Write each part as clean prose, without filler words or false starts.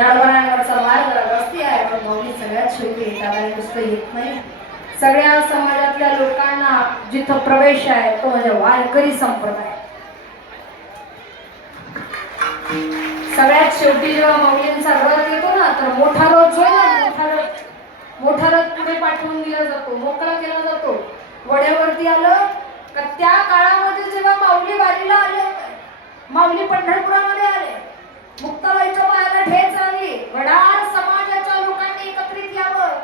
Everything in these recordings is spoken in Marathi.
याडवरांवरचा मार्ग रस्ती आहे पण माऊली सगळ्यात शेवटी येतात आणि नुसतं येत नाही. सगळ्या समाजातल्या लोकांना जिथं प्रवेश आहे तो म्हणजे वारकरी संप्रदाय. सगळ्यात शेवटी जेव्हा माऊलींचा रथ येतो ना तर मोठा रथ जो आहे ना मोठा रथ पुढे पाठवून दिला जातो, मोकळा केला जातो. वड्यावरती आलं का त्या काळामध्ये जेव्हा माऊली वारीला आले, माऊली पंढरपुरामध्ये आले, मुक्ताबाईच्या पायाला ठेच आणली, वडार समाजाच्या लोकांनी एकत्रित यावं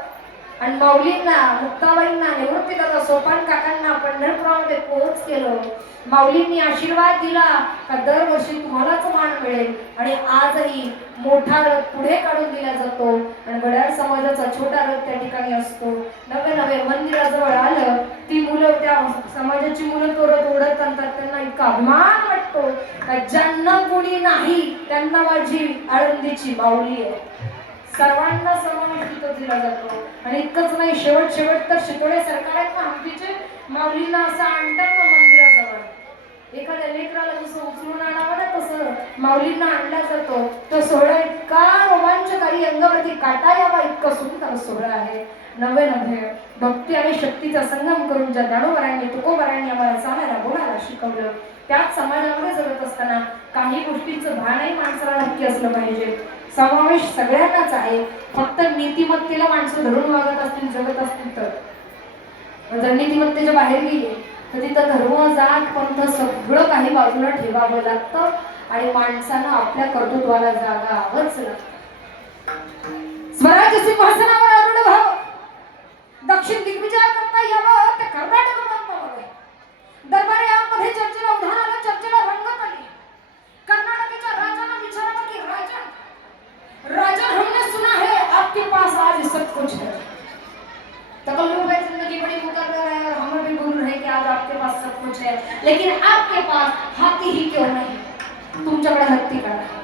आणि माऊलींना, मुक्ताबाईंना, निवृत्तीदादा सोपान काकांना पंढरपुरामध्ये पोहोच केलं. माऊलींनी आशीर्वाद दिला का दरवर्षी तुम्हालाच मान मिळेल आणि आजही मोठा रथ पुढे काढून दिला जातो आणि वडार समाजाचा छोटा रथ त्या ठिकाणी असतो. नवे नवे मंदिराजवळ आलं ती मुलं, त्या समाजाची मुलं तो रथ ओढत आणतात. त्यांना इतका अभिमान वाटतो का ज्यांना कोणी नाही त्यांना माझी आळंदीची माऊली आहे. सर्वांना समावेश दिला जातो आणि इतकंच नाही, शेवट तर शितोळे सरकार आहेत ना हंपीचे, माऊलींना असं आणतात ना मंदिराजवळ. एखाद्या लेकराला जसं उचलून आणावं ना तसं माऊलींना आणला जातो. तो सोहळा इतका रोमांचकारी, अंगावरती काटा यावा इतका सुंदर सोहळा आहे. नवे नवे भक्ती आणि शक्तीचा संगम करून ज्या दानोबरांनी, तुकोबरांनी आम्हाला चालायला बोलायला शिकवलं, त्याच समाजामध्ये जगत असताना काही गोष्टींचं भानही माणसाला नक्की असलं पाहिजे. समावेश सगळ्यांनाच आहे, फक्त नीतिमत्तेला माणसं धरून वागत असतील, जगत असतील तर. जर नीतिमत्तेच्या बाहेर गेली तर तिथं धर्म, जात, पंथ सगळं काही बाजूला ठेवावं लागतं आणि माणसानं आपल्या कर्तृत्वाला जागावंच लागतं. स्वराज्य सिंहासनावर आरूढ व्हावं, दक्षिण दिग्विजय करता यावं, ते कर्नाटक प्रांतामध्ये दरबारी यामध्ये चर्चेला उधाण आलं, चर्चेला रंगत आली. कर्नाटकाच्या राजाला विचारावं की राजा हमने सुना है आपके पास आज सब कुछ है. तकल्लुफ है, जिंदगी बड़ी मुकद्दर है और हमें भी गुरूर है कि आज आपके पास सब कुछ है, लेकिन आपके पास हाथी ही क्यों नहीं, तुमच्याकडे हत्ती का नाही.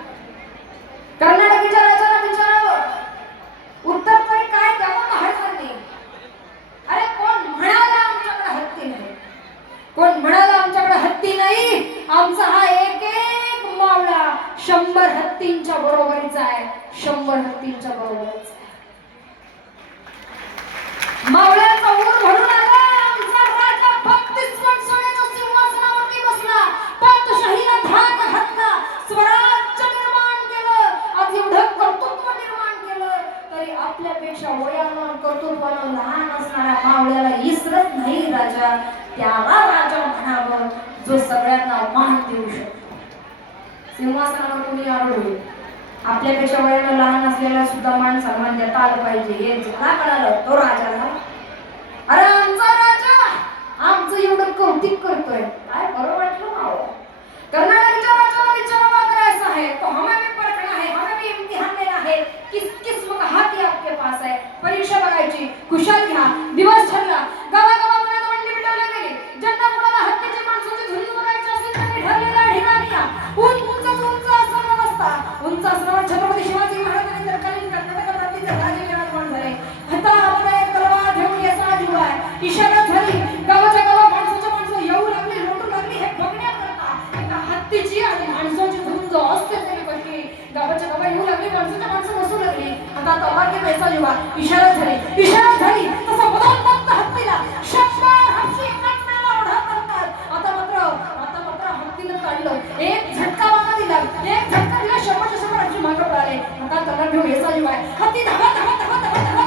कर्नाटकाच्या राजाला विचारावं, उत्तर तरी काय द्यावं महाराजांनी. अरे कोण म्हणाला आमच्याकडे हत्ती नाही, कोण म्हणाला आमच्याकडे हत्ती नाही, आमचा हा एक एक मावळा 100 हत्तींच्या बरोबरीचा आहे, 100 हत्तींच्या बरोबरीचा आहे. मावळ्याचा ऊर भरून आला, आमचा राजा 32 सोन्याच्या सिंहासनावरती बसला, पातशाहीला धाक घातला, स्वराज्य निर्माण केलं. आज एवढं कर्तृत्व निर्माण केलं तरी आपल्यापेक्षा वयानं कर्तृत्वानं लहान असणाऱ्या मावळ्याला इसरत नाही राजा. त्याला राजा म्हणावं जो सगळ्यांना मान देऊ शकतो. सिंहासनावर कोणी आरूढ होईल, आपल्यापेक्षा वयानं लहान असलेला सुद्धा मान सन्मान देता आलं पाहिजे. हे ज्याला कळालं तो राजा झाला. अरे आमचा राजा आमचं एवढं कौतिक करतोय, काय बरं वाटलं माव. कर्नाटकच्या राजाला विचारावा करायचा है तो हमें भी परखना है, हमें भी इम्तिहान लेना है, किस किस्म का हाथी आपके पास है. परीक्षा बघायची, खुशाल घ्या. दिवस ठरला, गावागावामध्ये मंडी मिटवली गेली. ज्यांना कोणाला हत्तीची माणसाची झुंज बघायची असेल त्यांनी ठरलेल्या ठिकाणी या. उंच असं व्यवस्था, उंच असल्यावर छत्रपती शिवाजी महाराजांनी तत्कालीन कर्नाटक प्रांताचे राजे विराजमान झाले. हातामध्ये तलवार घेऊन याचा जीवाय इशारा झाली. गावाच्या गावात माणसं येऊ लागली, लोटू लागली. हे बघण्याकरता एका हत्तीची आणि माणसाची झुंज असते तरी कशी गावाच्या गावात येऊ लागली, माणसं बसू लागली. आता तलवार घेऊन याचा जीवा इशारा झाली तसं बदल हत्तीला 100 हत्ती एकाच वेळेला ओढा करतात. आता मात्र हत्तीनं काढलं, एक झटका मागा दिला, एक झटका दिला, 100 हत्ती मागे पळाले. आता तलवार घेऊन याचा जीवा हत्ती धावत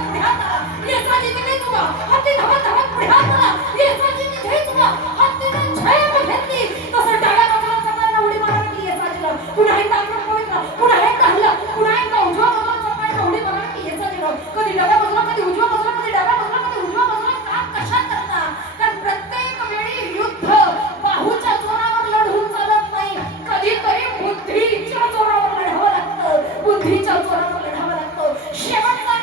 पुढे आला. येसाजी तिथे तुला हत्ती धावत पुढे आला. येसाजी तिथे तुला हत्तीने झेप घेतली. तसं डाव्या बाजूला चपायला उडी मारली येसाजीला. पुन्हा एकदा पवित्र, पुन्हा एकदा हल्ला, पुन्हा एकदा उजव्या बाजूला चपायला उडी मारली येसाजीला. कधी डाव्या बाजूला, कधी उजव्या बाजूला, कधी डाव्या बाजूला, कधी उजव्या बाजूला. काम कशा करता, कारण प्रत्येक वेळी युद्ध बाहूच्या जोरावर लढून चालत नाही, कधीतरी बुद्धीच्या जोरावर लढावं लागतं. बुद्धीच्या जोरावर लढावं लागतं. शेवटचा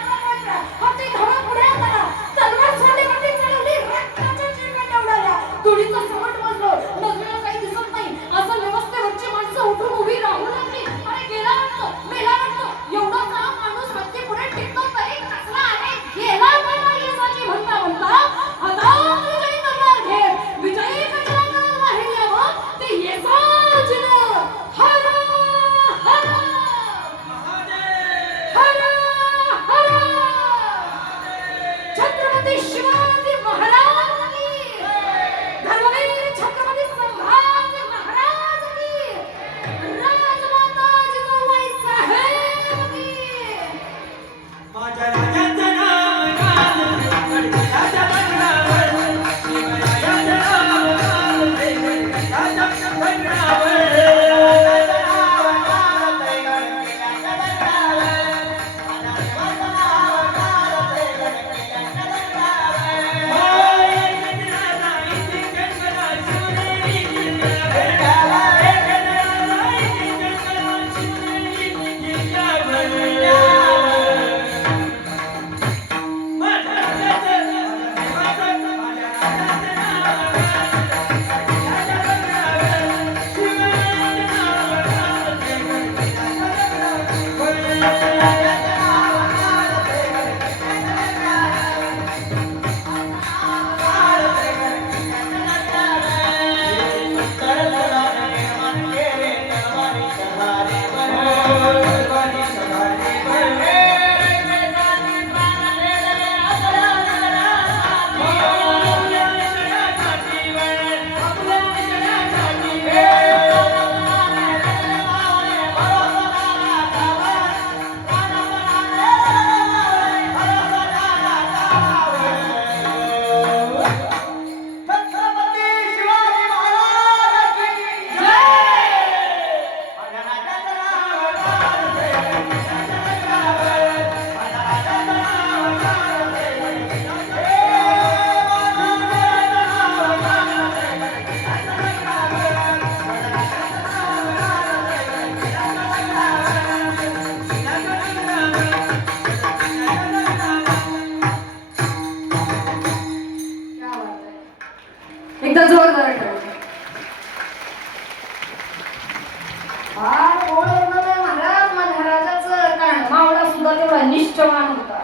फार गोड वर्णन आहे महाराज माझ्या राजाचं. कारण मावळा सुद्धा तेवढा निष्ठवान होता.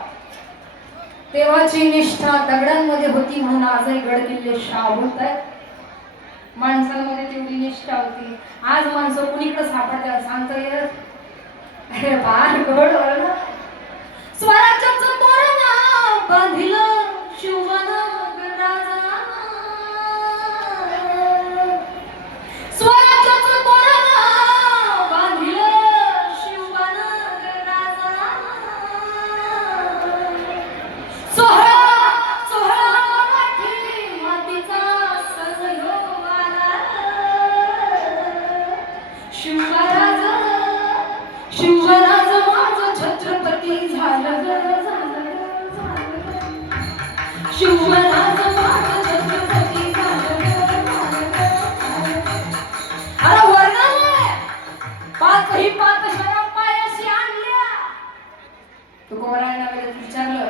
तेव्हाची निष्ठा दगडांमध्ये होती म्हणून आजही गड किल्ले शाबूत आहेत. माणसांमध्ये तेवढी निष्ठा होती. आज माणसं कुणीकडे सापडतात सांगता येत. अरे फार गोड वर्णन. स्वराज्याचं तोरण बांधिलं शिवबन राजा. स्वराज्याचं तोरण बांधिलं शिवबन राजा. सोहळा सोहळा मराठी मातीचा सहयोग आला. शिवराज शिवराज माझं छत्रपती झालं शिवराज माझं छत्रपती झालं. अरे वर्णन पाचही पाचशाया पायाशी आणल्या. तुकोबरायांना विचारलं,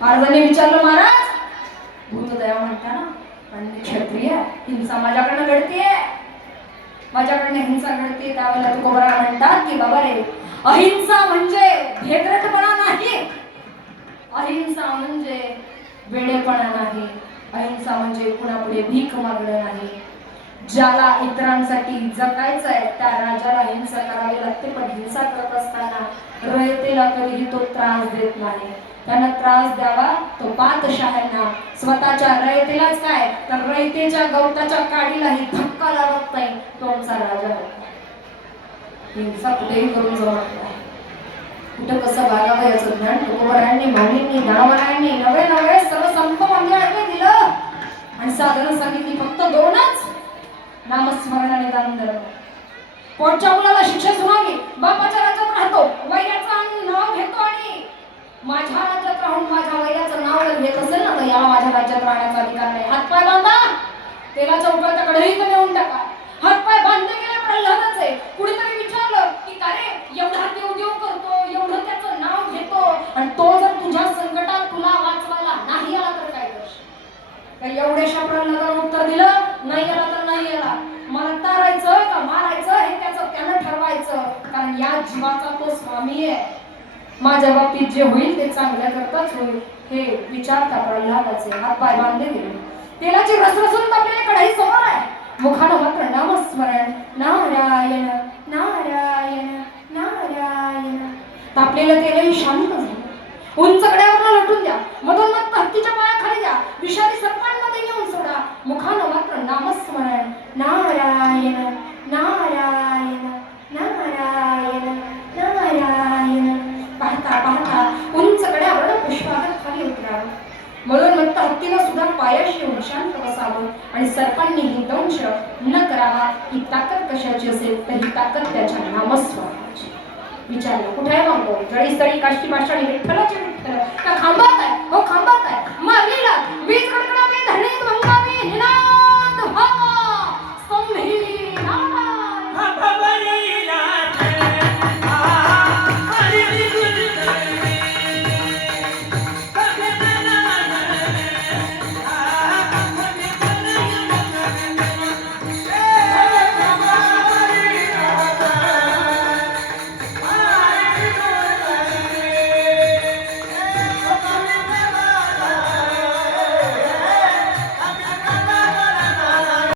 महाराजांनी विचारलं, महाराज भूतदया म्हणता ना पण क्षत्रिय हिंसा माझ्याकडनं घडतेय, माझ्याकडनं हिंसा घडते. त्यावेळेला तुकोबरा म्हणतात की बाबा रे, अहिंसा म्हणजे भेदरटपणा नाही, अहिंसा म्हणजे वेडेपणा नाही, अहिंसा म्हणजे कुणापुढे भीक मागणं नाही. ज्याला इतरांसाठी जगायचं आहे त्या राजाला हिंसा करावी लागते, पण हिंसा करत असताना रयतेला कधीही तो त्रास देत नाही. त्यांना त्रास द्यावा तो पातशाह्यांना, स्वतःच्या रयतेलाच काय तर रयतेच्या गवताच्या काडीलाही धक्का लावत नाही तो आमचा राजा होता. हिंसा कुठेही करून जमत नाही. कुठं कसं वागावं याचं ज्ञान तुकोबरायांनी, माऊलींनी, दानवरायांनी नवे नवे सर्व संप मंदिराने दिलं. आणि साधारण सांगितली फक्त दोनच, नामस्मरण आणि दान धर्म. पोटच्या मुलाला शिक्षा सुनावी, बापाच्या राज्यात राहतो, वैयाचं नाव घेतो आणि माझ्या राज्यात राहून माझ्या वैयाचं नाव घेत असेल ना तर याला माझ्या राज्यात राहण्याचा अधिकार नाही. हातपाय बांधा, तेलाच्या उकळत्याकडेही तर नेऊन टाका. हातपाय बांधले गेले प्रल्हादच आहे. कुणीतरी विचारलं की का रे एवढा देव करतो, एवढं त्याचं नाव घेतो आणि तो जर तुझ्या संकटात तुला वाचवायला नाही आला तर काय करशील? काही एवढ्याशा प्रल्हादानं उत्तर दिलं, नाही आला तर नाही आला, मला तारायचं का मारायचं हे त्यानं ठरवायचं. कारण या जीवाचा तो स्वामी आहे. माझ्या बाबतीत जे होईल ते चांगल्या करताच होईल हे विचारता प्रल्हादाचे. हातपाय बांधले गेले, तेलाची रसरसून तापलेली कढई समोर आहे. मुखानं मात्र नामस्मरण, नारायण नारायण नारायण. तापलेलं तेलही शांत झालं. उंच कड्यावरनं लटून द्या, मधोमध हत्तीच्या पायाखाली द्या, विषारी सर्पांमध्ये नेऊन सोडा. मुखानं मात्र नामस्मरण, नारायण नारायण नारायण नारायण. पाहता पाहता उंच कड्यावरनं पुष्पागर खाली उतरावं. मधोमध हत्तीला सुद्धा पायाशी येऊन शांत बसावं आणि सर्पांनीही दंश न करावा. ही ताकद कशाची असेल तर ही ताकद त्याच्या नामस्मरणाची. विचारलं कुठे आहे मग तो जळीस्थळी काष्टी पाषाणी विठ्ठलाचे विठ्ठल का खांबात आहे? हो खांबात आहे. मारलेला वीज कडकडा